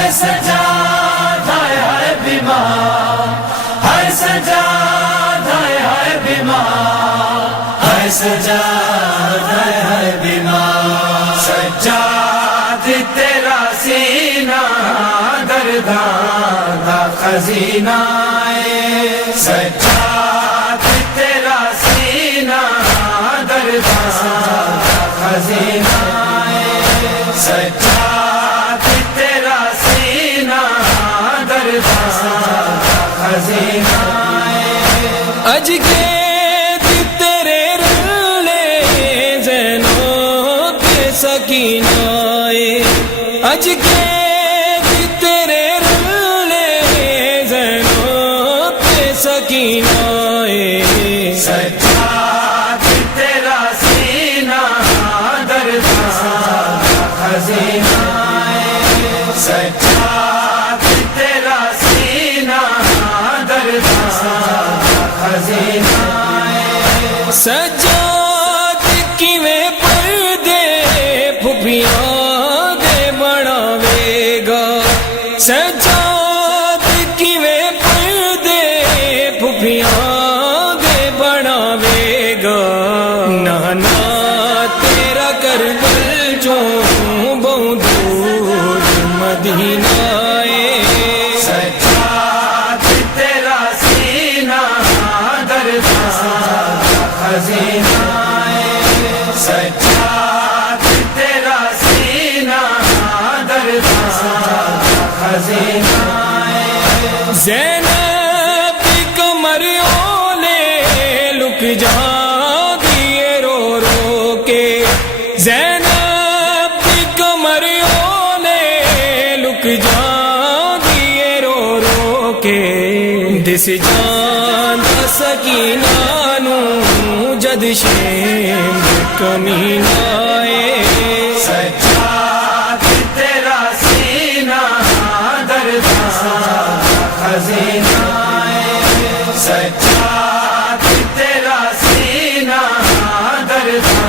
ہے سجادہ ہے بیمار، ہے سجادہ ہے بیمار، ہے سجادہ ہے بیمار، سجاد تیرا سینہ درداں خزینہ ہے، سجاد تیرا سینہ درداں خزینہ ہے، سجاد تیرا سینہ درداں خزینہ ہے، اج کے تیرے رلے زینو تے سکینہ اج کے تیرے رلے زینو تے سکینہ سجاد تیرا سینہ درداں خزینہ ہے، سجاد تیرا سینہ درداں خزینہ ہے، سجاد کیویں پردے پھپھیاں دے بناوے گا، سجاد کیویں پردے پھپھیاں دے بناوے گا، نانا تیرا کربل چوں بہت دور مدینہ سجاد تیرا سینہ درداں خزینہ ہے، سجاد تیرا سینہ درداں خزینہ ہے، زینب کی کمر اولے لک جا دیے رو رو کے، زینب کی کمر اولے لک جا دیے رو رو کے، دس جان دا سکینہ نو جد شیم کمینہ سجاد تیرا سینہ درداں خزینہ ہے، سجاد تیرا سینہ درداں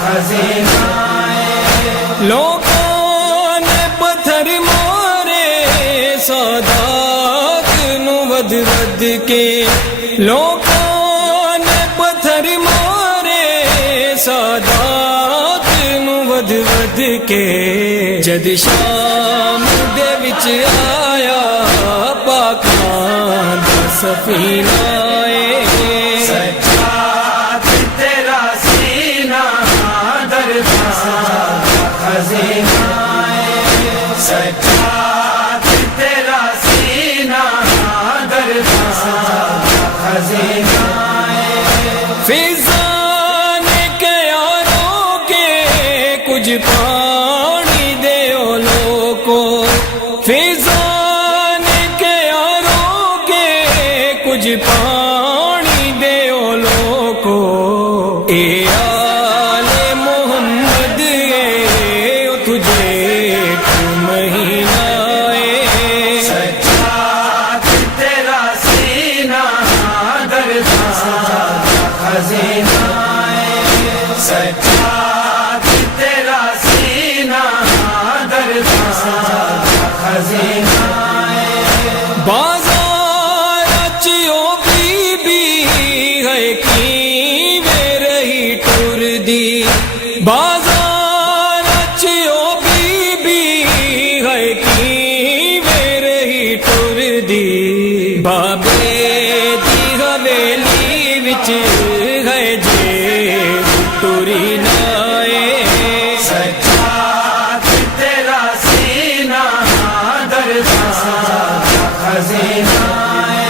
خزینہ ہے، لوگوں نے پتھر مارے سادات نو ود ود کے، لوگوں نے پتھر مارے سادات نو ود ود کے، جد شام دے وچ آیا پاکاں دا سفینہ سجاد تیرا سینہ درداں خزینہ ہے، سجاد تیرا سینہ درداں خزینہ ہے، فضان کے یاروں کے کچھ پانی دیو لوکو، فضان کے یاروں کے کچھ پانی دیو لوکو، اے آل محمد اے تجھے مہینہ سجاد تیرا سینہ درداں خزینہ ہے، سجاد تیرا سینہ درداں خزینہ ہے، بازار چیو بی ہے کی رہی ٹور دی، بازار چیو بی ہے کی رہی ٹور دی، بابے دی حویلی وچ ہے جے ٹوری نائے سجاد تیرا سینہ درداں خزینہ ہے،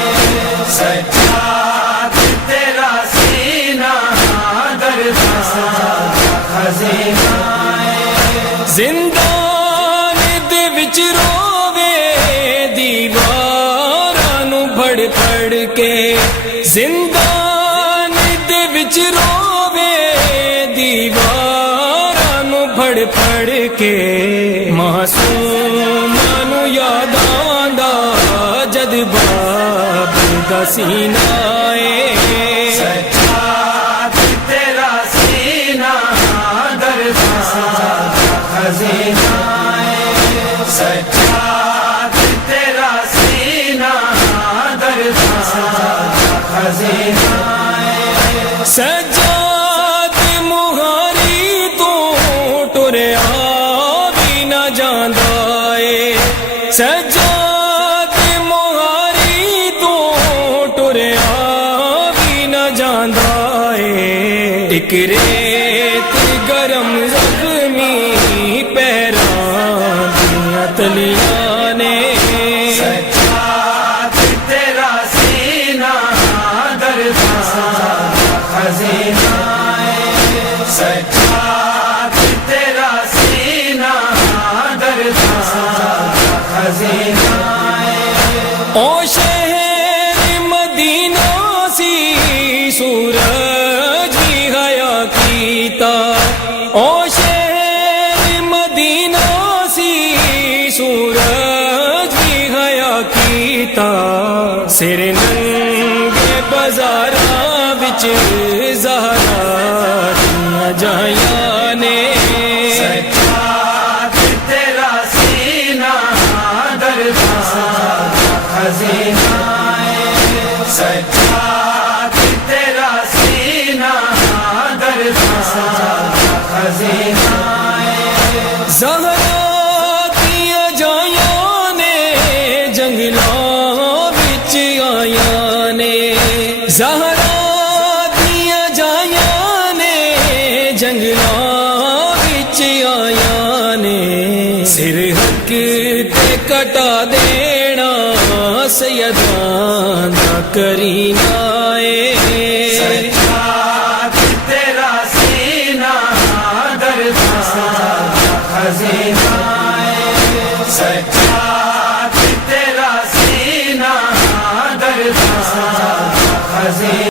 سجاد تیرا سینہ درداں خزینہ ہے، زندان دے وچ رووے دیواراں نو پھڑ پھڑ کے، زندان دے وچ رووے دیواراں نو پھڑ پھڑ کے، معصوماں نو یاد آندا جد باب دا سینہ سجاد تیرا سینہ درداں خزینہ ہے، سجاد تیرا سینہ درداں خزینہ سجاد مہاری تو ٹریا بھی نہ جاندا اے سجاد مہاری تو ٹریا بھی نہ جاندا اے ایک ریت گرم زخمی پیراں دیاں تلیاں نے سجاد تیرا سینہ درداں خزینہ سجاد تیرا سینہ درداں خزینہ او شہر مدینہ سی سورج بھی حیا کیتا او شہر مدینہ سی سورج بھی حیا کیتا سر ننگے بازاراں وچ زہرا دیاں جائیاں نے سجاد تیرا سینہ درداں خزینہ سجاد تیرا سینہ درداں خزینہ زہرا دیاں جائیاں نے جنگلاں وچ آیاں نے زہرا دیاں جائیاں نے جنگلاں وچ آیاں نے سر حق تے کٹا دینا سیداں دا کرینہ اے سجاد تیرا سینہ درداں خزینہ سجاد تیرا سینہ درداں خزینہ